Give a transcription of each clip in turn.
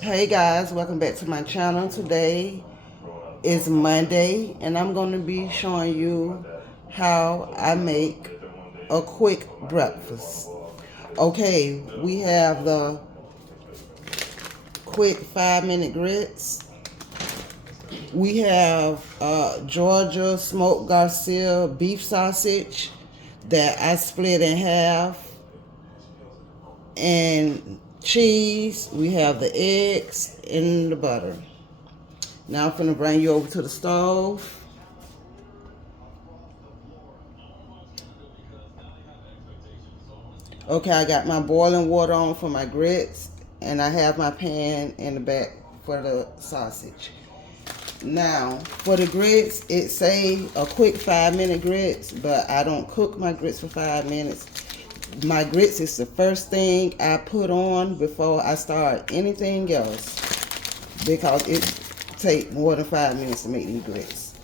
Hey guys, welcome back to my channel. Today is Monday and I'm going to be showing you how I make a quick breakfast. Okay, we have the quick 5-minute grits. We have Georgia smoked Garcia beef sausage that I split in half, and cheese. We have the eggs and the butter. Now I'm gonna bring you over to the stove. Okay, I got my boiling water on for my grits, and I have my pan in the back for the sausage. Now, for the grits, it say a quick 5-minute grits, but I don't cook my grits for 5 minutes. My grits is the first thing I put on before I start anything else, because it take more than 5 minutes to make these grits.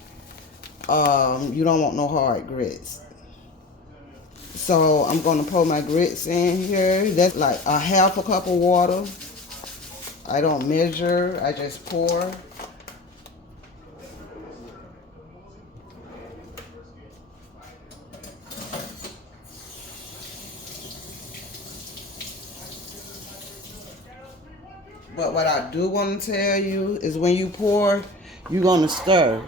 You don't want no hard grits. So I'm gonna pour my grits in here. That's like a half a cup of water. I don't measure, I just pour. But what I do want to tell you is when you pour, you're gonna stir,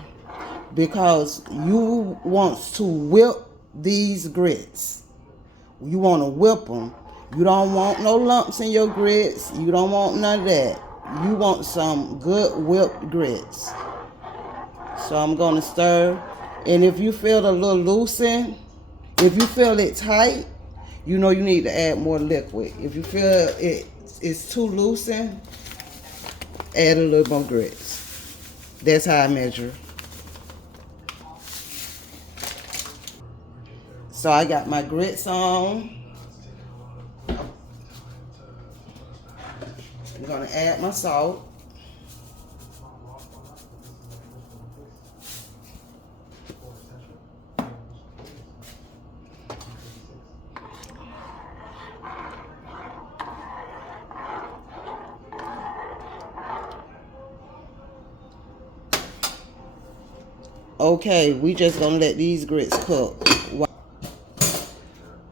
because you want to whip these grits. You want to whip them. You don't want no lumps in your grits. You don't want none of that. You want some good whipped grits. So I'm going to stir. And if you feel it a little loosened, if you feel it tight, you know you need to add more liquid. If you feel it's too loosened, add a little more grits. That's how I measure. So I got my grits on. I'm going to add my salt. Okay, we just gonna let these grits cook.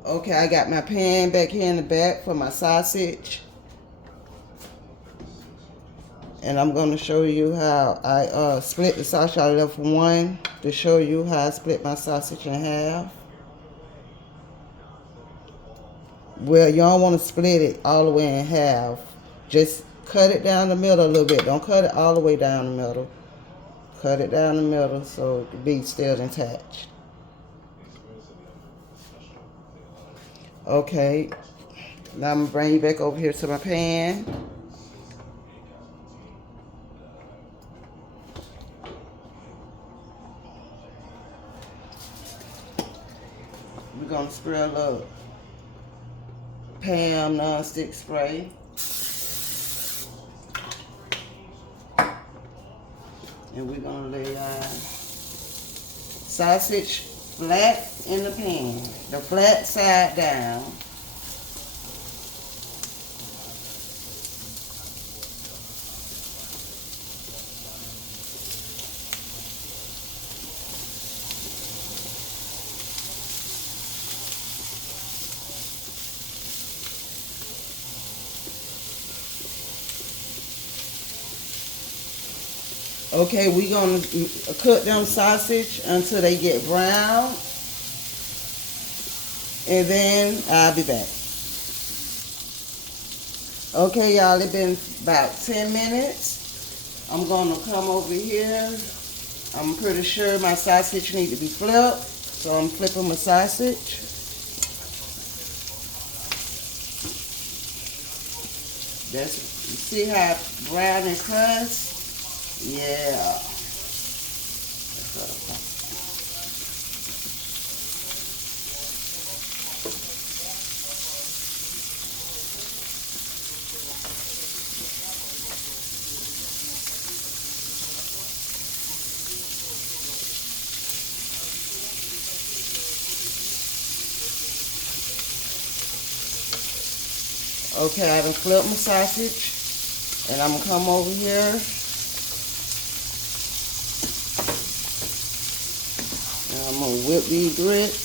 Okay, I got my pan back here in the back for my sausage. And I'm gonna show you how I split the sausage. I left one to show you how I split my sausage in half. Well, you don't want to split it all the way in half. Just cut it down the middle a little bit. Don't cut it all the way down the middle. Cut it down the middle so it can be still intact. Okay, now I'm gonna bring you back over here to my pan. We're gonna spray a little Pam non-stick spray. And we're gonna lay our sausage flat in the pan, the flat side down. Okay, we're gonna cook them sausage until they get brown, and then I'll be back. Okay, y'all, it's been about 10 minutes. I'm gonna come over here. I'm pretty sure my sausage need to be flipped, so I'm flipping my sausage. That's, you see how brown and crust? Yeah. Okay, I done flipped my sausage. And I'm gonna come over here and I'm gonna whip these grits.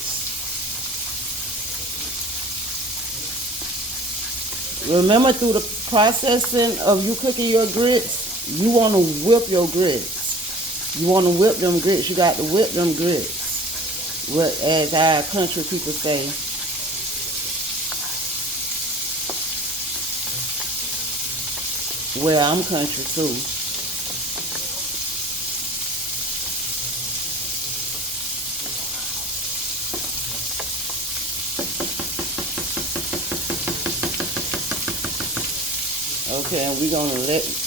Remember, through the processing of you cooking your grits, you want to whip your grits. You want to whip them grits. You got to whip them grits. What, as our country people say. Well, I'm country too. Okay, and we're gonna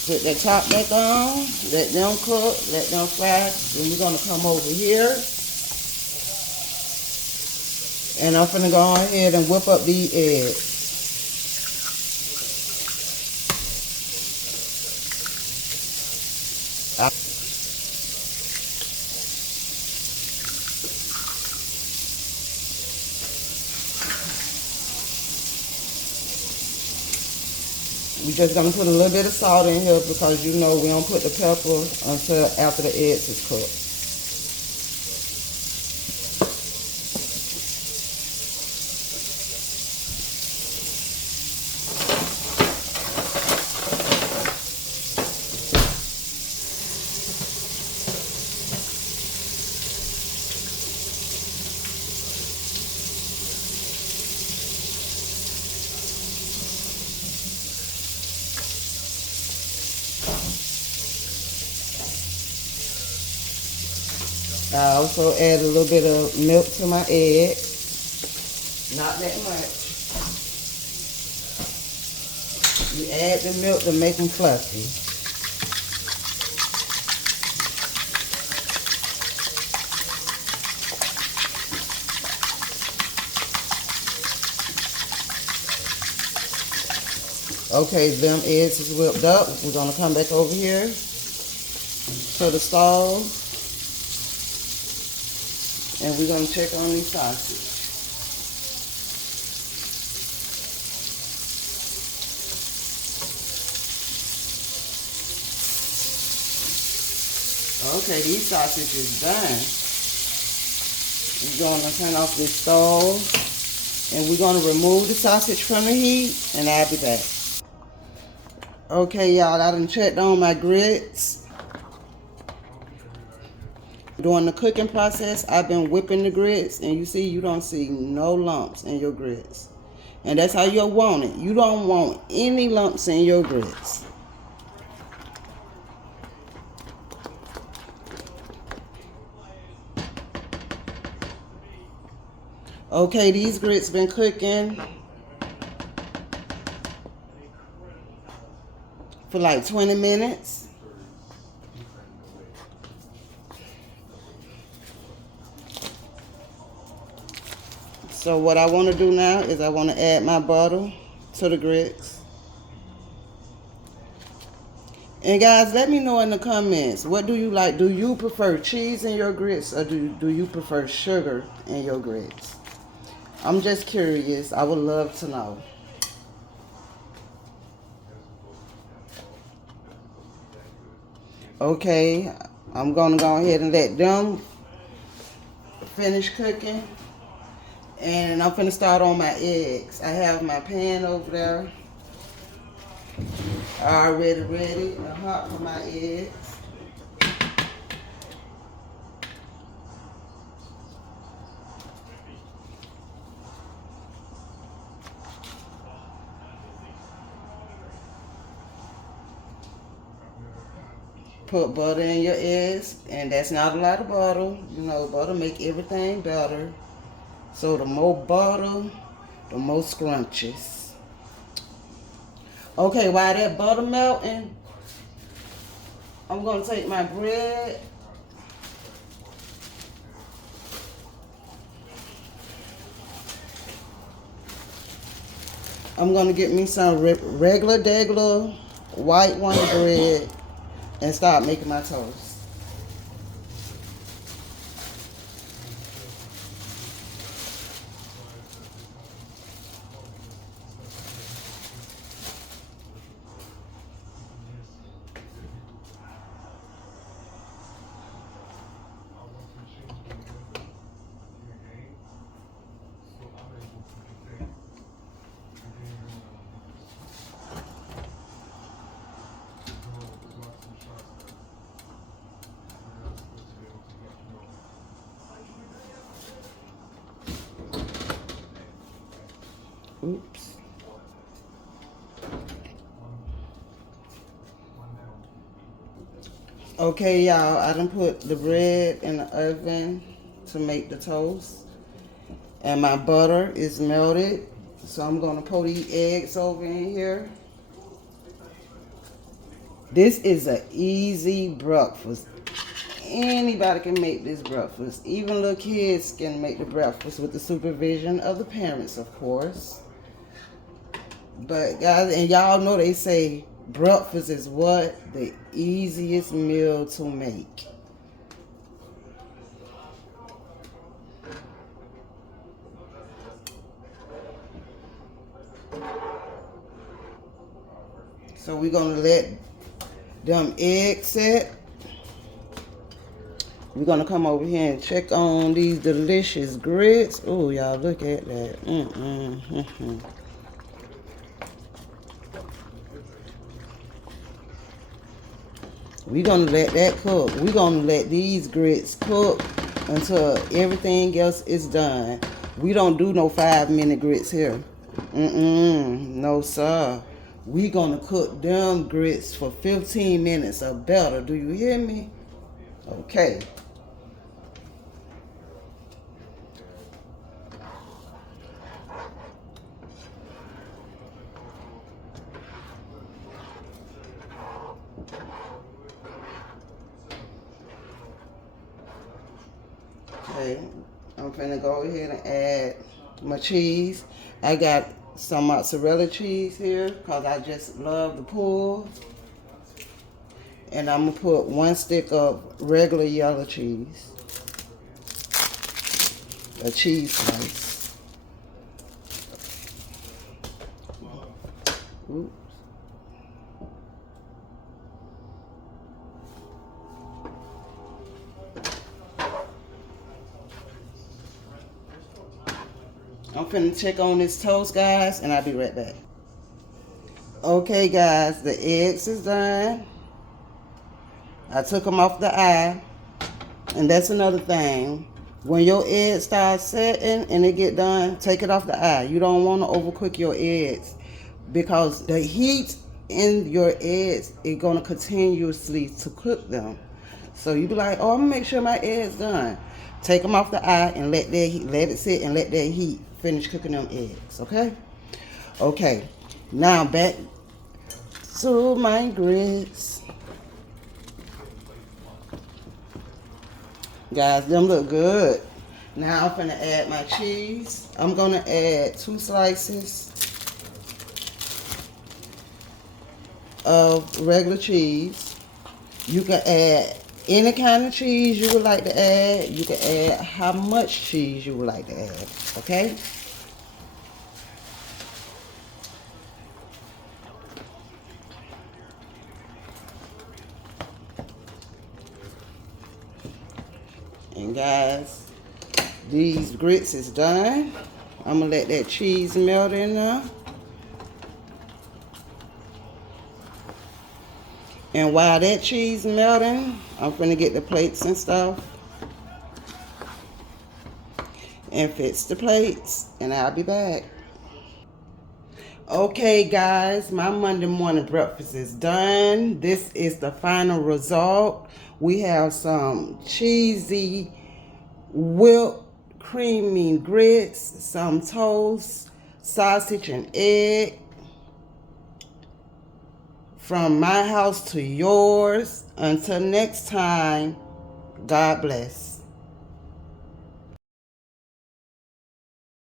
put that top back on, let them cook, let them fry. Then we're gonna come over here, and I'm finna go ahead and whip up these eggs. We just gonna put a little bit of salt in here because you know we don't put the pepper until after the eggs is cooked. I also add a little bit of milk to my egg. Not that much. You add the milk to make them fluffy. Okay, them eggs is whipped up. We're gonna come back over here to the stove, and we're gonna check on these sausage. Okay, these sausage is done. We're gonna turn off this stove, and we're gonna remove the sausage from the heat, and I'll be back. Okay, y'all, I done checked on my grits. During the cooking process, I've been whipping the grits, and you see, you don't see no lumps in your grits. And that's how you want it. You don't want any lumps in your grits. Okay, these grits been cooking for like 20 minutes. So what I want to do now is I want to add my butter to the grits. And guys, let me know in the comments, what do you like? Do you prefer cheese in your grits, or do you prefer sugar in your grits? I'm just curious. I would love to know. Okay, I'm gonna go ahead and let them finish cooking. And I'm finna start on my eggs. I have my pan over there already ready and hot for my eggs. Put butter in your eggs, and that's not a lot of butter. You know, butter make everything better. So the more butter, the more scrumptious. Okay, while that butter melting, I'm gonna take my bread. I'm gonna get me some regular degular white wonder bread and start making my toast. Okay, y'all, I done put the bread in the oven to make the toast. And my butter is melted. So I'm gonna pour these eggs over in here. This is an easy breakfast. Anybody can make this breakfast. Even little kids can make the breakfast with the supervision of the parents, of course. But guys, and y'all know they say breakfast is what? The easiest meal to make. So we're gonna let them eggs set. We're gonna come over here and check on these delicious grits. Oh, y'all look at that. We're gonna let that cook. We're gonna let these grits cook until everything else is done. We don't do no 5-minute grits here. No, sir. We gonna cook them grits for 15 minutes or better. Do you hear me? Okay. Okay, I'm finna go ahead and add my cheese. I got some mozzarella cheese here because I just love the pull. And I'm gonna put 1 stick of regular yellow cheese, a cheese slice. Oops. I'm finna check on this toast, guys, and I'll be right back. Okay, guys, the eggs is done. I took them off the eye, and that's another thing. When your eggs start setting and they get done, take it off the eye. You don't want to overcook your eggs because the heat in your eggs is going to continuously to cook them. So you be like, oh, I'm gonna make sure my eggs done. Take them off the eye and let it sit and let that heat finish cooking them eggs. Okay. Okay. Now back to my grits. Guys, them look good. Now I'm gonna add my cheese. I'm gonna add 2 slices of regular cheese. You can add any kind of cheese you would like to add. You can add how much cheese you would like to add, okay? And guys, these grits is done. I'm gonna let that cheese melt in there. And while that cheese melting, I'm gonna get the plates and stuff and fix the plates, and I'll be back. Okay, guys, my Monday morning breakfast is done. This is the final result. We have some cheesy whipped creamy grits, some toast, sausage and egg. From my house to yours. Until next time, God bless.